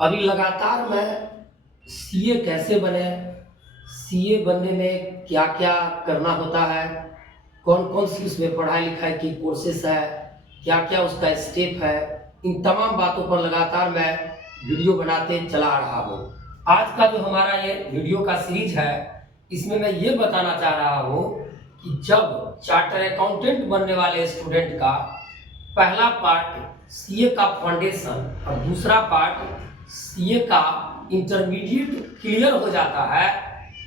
अभी लगातार मैं सीए कैसे बने, सीए बनने में क्या-क्या करना होता है, कौन-कौन सी उसमें पढ़ाई-लिखाई की कोर्सेस है, क्या-क्या उसका स्टेप है, इन तमाम बातों पर लगातार मैं वीडियो बनाते चला आ रहा हूँ। आज का जो हमारा ये वीडियो का सीरीज है, इसमें मैं ये बताना चाह रहा हूँ कि जब चार्टर अकाउंटेंट बनने वाले स्टूडेंट का पहला पार्ट सीए का फाउंडेशन और दूसरा पार्ट सीए का इंटरमीडिएट क्लियर हो जाता है,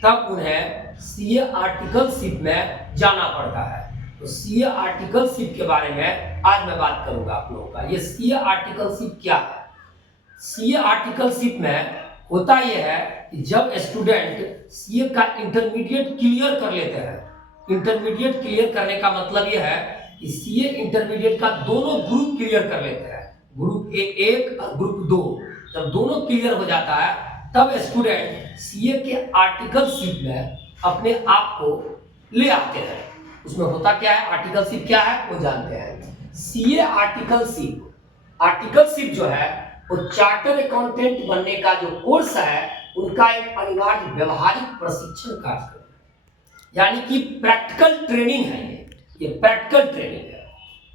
तब उन्हें सीए आर्टिकलशिप में जाना पड़ता है। तो सीए आर्टिकलशिप के बारे में आज मैं बात करूंगा आप लोगों का। ये सीए आर्टिकलशिप क्या है? सीए आर्टिकलशिप में होता यह है कि जब स्टूडेंट सीए का इंटरमीडिएट क्लियर कर लेते हैं, इंटरमीडिएट क्लियर करने का मतलब यह है कि सीए इंटरमीडिएट का दोनों ग्रुप क्लियर कर लेते हैं, ग्रुप एक और ग्रुप 2। जब दोनों क्लियर हो जाता है तब स्टूडेंट सीए के आर्टिकलशिप में अपने आप को ले आते हैं। उसमें होता क्या है, आर्टिकलशिप क्या है वो जानते हैं। सीए आर्टिकलशिप, आर्टिकलशिप जो है वो चार्टर अकाउंटेंट बनने का जो कोर्स है उनका एक अनिवार्य व्यवहारिक प्रशिक्षण कार्यक्रम, यानी कि प्रैक्टिकल ट्रेनिंग है। ये प्रैक्टिकल ट्रेनिंग है,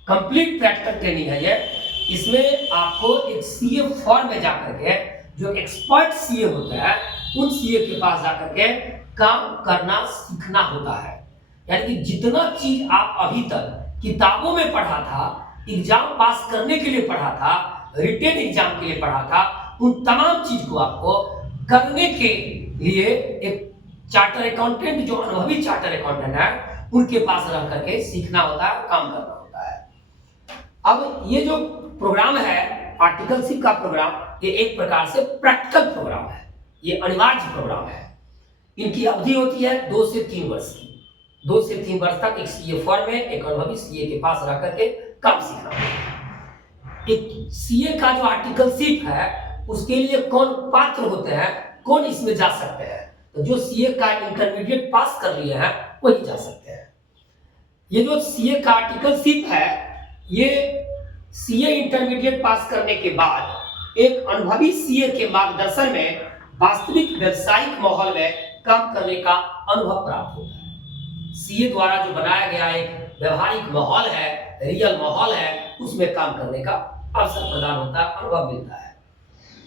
कंप्लीट प्रैक्टिकल ट्रेनिंग है ये। इसमें आपको एक सीए फॉर्म में जाकर के, जो एक्सपर्ट सीए होते हैं उन सीए के पास जाकर के काम करना सीखना होता है। यानी कि जितना चीज आप अभी तक किताबों में पढ़ा था, एग्जाम पास करने के लिए पढ़ा था, रिटेन एग्जाम के लिए पढ़ा था, उन तमाम चीज को आपको करने के लिए एक चार्टर अकाउंटेंट, जो अनुभवी चार्टर अकाउंटेंट है, उनके पास रह करके सीखना होता है, काम करना होता है। अब ये जो प्रोग्राम है आर्टिकलशिप का प्रोग्राम, ये एक प्रकार से प्रैक्टिकल प्रोग्राम है, ये अनिवार्य प्रोग्राम है। इनकी अवधि होती है 2 से 3 वर्ष की। 2 से 3 वर्ष तक एक सीए फॉर्म में एक अनुभवी सीए के पास रह करके काम सीखना होता है। एक सीए का जो आर्टिकलशिप है उसके लिए कौन पात्र होते हैं, कौन इसमें जा सकते हैं? तो जो सीए का इंटरमीडिएट पास कर लिए हैं वही जा सकते हैं। ये जो सीए का आर्टिकलशिप है, ये सीए इंटरमीडिएट पास करने के बाद एक अनुभवी सीए के मार्गदर्शन में वास्तविक व्यवसायिक माहौल में काम करने का अनुभव प्राप्त होता है। सीए द्वारा जो बनाया गया एक व्यवहारिक माहौल है, रियल माहौल है, उसमें काम करने का अवसर प्रदान होता है, अनुभव मिलता है।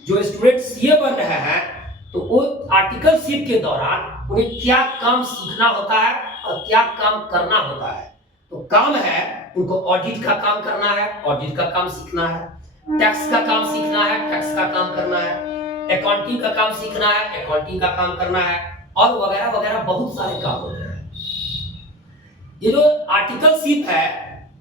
जो स्टूडेंट सीए बन रहे हैं तो वो आर्टिकलशिप के दौरान उन्हें क्या काम सीखना होता है और क्या काम करना होता है। तो काम है उनको ऑडिट का काम करना है, ऑडिट का काम सीखना है, टैक्स का काम सीखना है, टैक्स का काम करना है, अकाउंटिंग का काम सीखना है, अकाउंटिंग का काम करना है, और वगैरह वगैरह बहुत सारे काम होते हैं। ये जो आर्टिकलशिप है,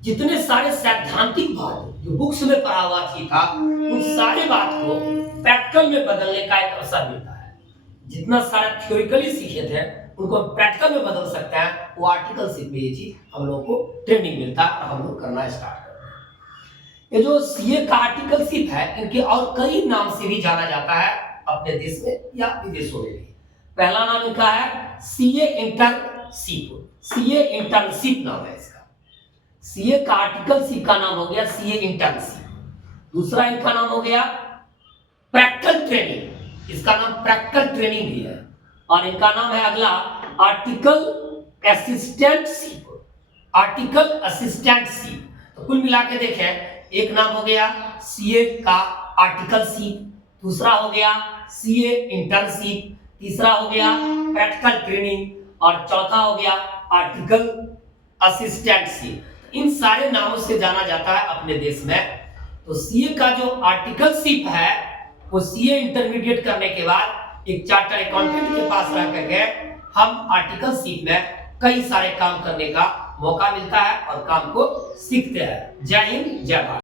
जितने सारे सैद्धांतिक बात जो बुक्स में पढ़ा हुआ था उन सारी बात को प्रैक्टिकल में बदलने का एक अवसर मिलता है। जितना सारा थ्योरिकली सीखे थे उनको प्रैक्टिकल में बदल सकते हैं, वो आर्टिकलशिप में ये चीज हम लोग को ट्रेनिंग मिलता है और हम लोग करना स्टार्ट करते हैं। ये जो सीए का आर्टिकलशिप है, इनके और कई नाम से भी जाना जाता है अपने देश में या विदेशों में भी। पहला नाम इनका है सीए इंटर्नशिप, सीए इंटर्नशिप नाम है इसका। सीए का आर्टिकलशिप का नाम हो गया सीए इंटर्नशिप। दूसरा इनका नाम हो गया प्रैक्टिकल ट्रेनिंग, इसका नाम प्रैक्टिकल ट्रेनिंग भी है। और इनका नाम है अगला आर्टिकल असिस्टेंटशिप, आर्टिकल असिस्टेंटशिप। तो कुल मिला के देखें, एक नाम हो गया सीए का आर्टिकलशिप, दूसरा हो गया सीए इंटर्नशिप, तीसरा हो गया प्रैक्टिकल ट्रेनिंग, और चौथा हो गया आर्टिकल असिस्टेंटशिप। इन सारे नामों से जाना जाता है अपने देश में। तो सीए का जो आर्टिकलशिप है वो सीए इंटरमीडिएट करने के बाद एक चार्टर अकाउंटेंट के पास रह करके हम आर्टिकलशिप में कई सारे काम करने का मौका मिलता है और काम को सीखते हैं। जय हिंद, जय भारत।